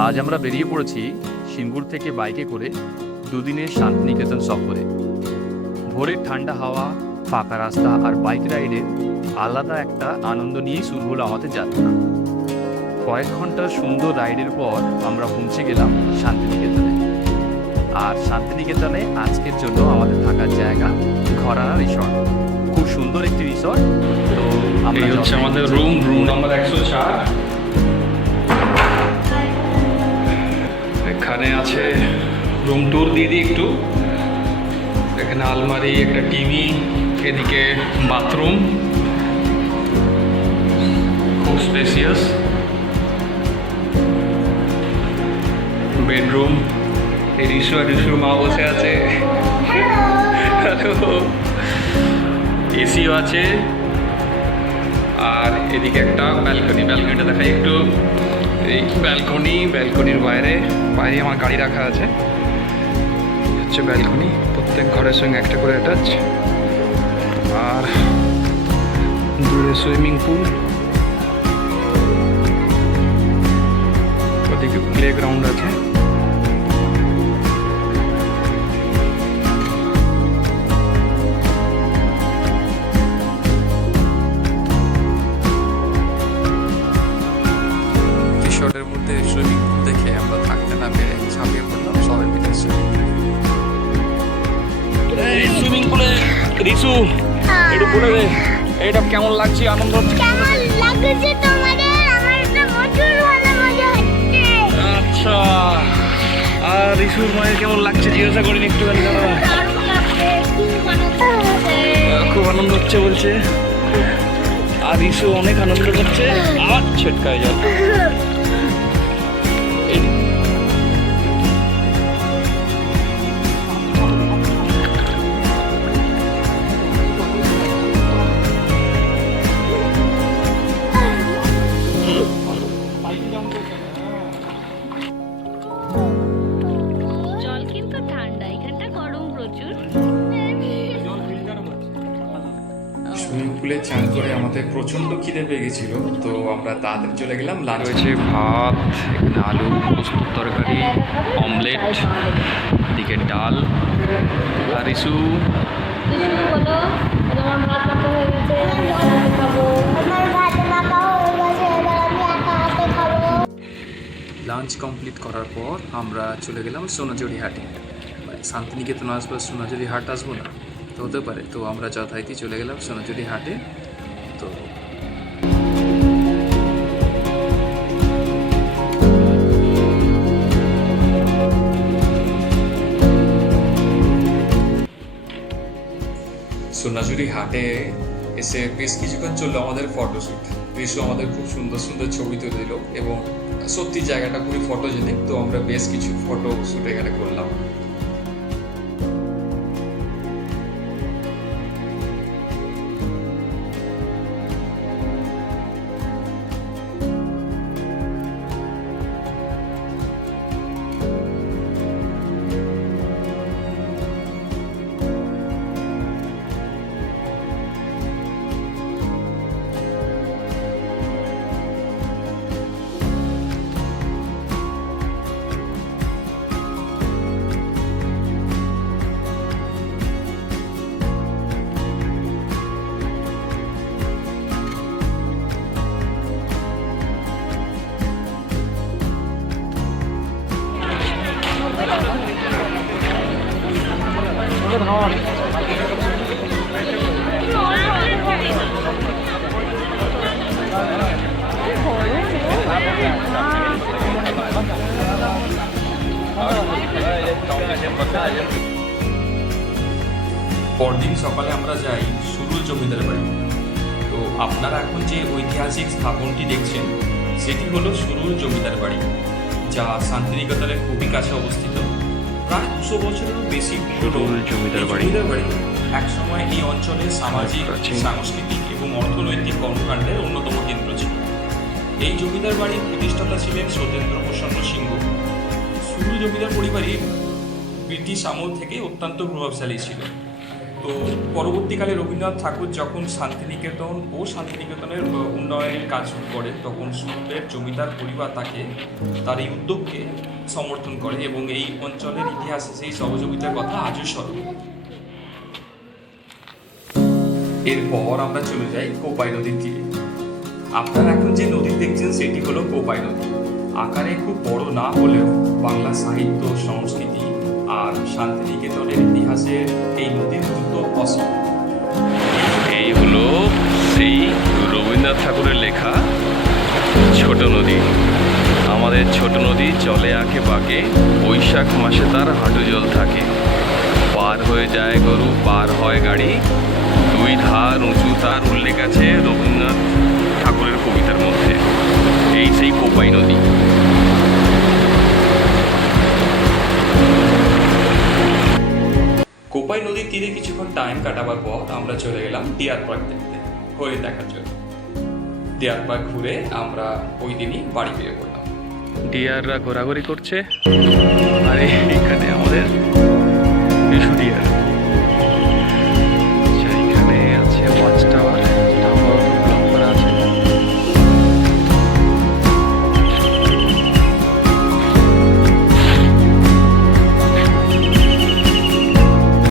আজ আমরা বেরিয়ে পড়েছি সিঙ্গুর থেকে বাইকে করে দুদিনের শান্তিনিকেতন সফরে। ভোরের ঠান্ডা হাওয়া, ফাঁকা রাস্তা আর বাইক রাইডের আলাদা একটা আনন্দ নিয়েই শুরু হলো আমাদের যাত্রা। কয়েক ঘন্টার সুন্দর রাইডের পর আমরা পৌঁছে গেলাম শান্তিনিকেতনে। আর শান্তিনিকেতনে আজকের জন্য আমাদের থাকার জায়গা ঘরানা রিসর্ট। খুব সুন্দর একটি রিসর্ট। তো এই হচ্ছে আমাদের রুম নাম্বার 104। এখানে আছে রুম ট্যুর দিয়ে দিই একটু। এখানে আলমারি, একটা টিভি, এদিকে বাথরুম, খুব স্পেসিয়াস বেডরুম। এই রিসুর মা বসে আছে, এসিও আছে। আর এদিকে একটা ব্যালকনিটা দেখাই একটু। এই ব্যালকনির বাইরে আমার গাড়ি রাখা আছে। হচ্ছে ব্যালকনি, প্রত্যেক ঘরের সঙ্গে একটা করে অ্যাটাচ। আর দূরে সুইমিং পুল, ওদিকে প্লে গ্রাউন্ড আছে। রিসর্টের মধ্যে সুইমিং পুল দেখে আমরা থাকতে না পেরে ঝাঁপিয়ে পড়লাম সবাই মিলে সুইমিং পুলে। রিসু একটু বলে দে, এটা কেমন লাগছে, আনন্দ হচ্ছে? কেমন লাগছে তোমাদের? আমার তো প্রচুর ভালো মজা হচ্ছে। আচ্ছা, আর রিসুর মায়ের কেমন লাগছে জিজ্ঞাসা করিনি একটুখানি? খুব আনন্দ হচ্ছে বলছে। আর রিসু অনেক আনন্দ করছে। আর ছেটকায় জল। জল কিন্তু ঠান্ডা, এখানটা গরম প্রচুর। সুইমিং পুলে চান করে আমাদের প্রচণ্ড খিদে পেয়ে গেছিলো, তো আমরা তাড়াতাড়ি চলে গেলাম লাঞ্চ। রয়েছে ভাত, এখানে আলু পোস্তর তরকারি, অমলেট, এদিকে ডাল। আর রিসু বলো, তোমার ভাত মাখা হয়ে গেছে, আমি খাবো। আমার ভাত মাখা হয়ে গেছে, এবার আমি একা হাতে খাবো। লাঞ্চ কমপ্লিট করার পর আমরা চলে গেলাম সোনাঝুরি হাটে। মানে শান্তিনিকেতন আসবো, সোনাঝুরি হাট আসবো না তো হতে পারে। তো আমরা যথারীতি চলে গেলাম সোনাঝুরি হাটে। তো সোনাঝুরি হাটে এসে বেশ কিছুক্ষণ চললো আমাদের ফটোশ্যুট। রিসু আমাদের খুব সুন্দর সুন্দর ছবি তুলে দিল এবং সত্যি জায়গাটা খুবই ফটোজেনিক। তো আমরা বেশ কিছু ফটো শ্যুট এখানে করলাম। পরদিন সকালে আমরা যাই সুরুল জমিদার বাড়ি। তো আপনারা এখন যে ঐতিহাসিক স্থাপনটি দেখছেন সেটি হলো সুরুল জমিদার বাড়ি, যা শান্তিনিকেতনের খুবই কাছে অবস্থিত। প্রায় 200 বছরেরও বেশি সুরুল জমিদার বাড়ি। একসময় এই অঞ্চলের সামাজিক, সাংস্কৃতিক এবং অর্থনৈতিক কর্মকাণ্ডের অন্যতম কেন্দ্র ছিল। এই জমিদার বাড়ির প্রতিষ্ঠাতা ছিলেন সত্যেন্দ্র প্রসন্ন সিংহ। সুরুল জমিদার পরিবারই ব্রিটিশ আমল থেকে অত্যন্ত প্রভাবশালী ছিল। তো পরবর্তীকালে রবীন্দ্রনাথ ঠাকুর যখন শান্তিনিকেতন ও শান্তিনিকেতনের উন্নয়নের কাজ শুরু করে, তখন সুরুলের জমিদার পরিবার তাকে তার এই উদ্যোগকে সমর্থন করে এবং এই অঞ্চলের ইতিহাসে সেই সহযোগিতার কথা আজও স্মরণ। এরপর আমরা চলে যাই কোপাই নদীর তীরে। আপনারা এখন যে নদী দেখছেন সেটি হলো কোপাই নদী। আকারে খুব বড় না হলেও বাংলা সাহিত্য, সংস্কৃতি আর শান্তিনিকেতনের ইতিহাসে এই নদীর গুরুত্ব অসীম। এই হলো সেই রবীন্দ্রনাথ ঠাকুরের লেখা ছোট নদী। আমাদের ছোট নদী চলে আঁকে বাঁকে, বৈশাখ মাসে তার হাঁটু জল থাকে। পার হয়ে যায় গরু, পার হয় গাড়ি, দুই ধার উঁচু তার উল্লেখ আছে রবীন্দ্রনাথ ঠাকুরের কবিতার মধ্যে। এই সেই কোপাই নদী। কোপাই নদীর তীরে কিছুক্ষণ টাইম কাটাবার পর আমরা চলে গেলাম ডিয়ার পার্ক দেখতে, হরিণ দেখার জন্য। ডিয়ার পার্ক ঘুরে আমরা ওই দিনই বাড়ি ফিরে পড়লাম। ডিয়াররা ঘোরাঘুরি করছে, আর এখানে আমাদের শিশু ডিয়ার।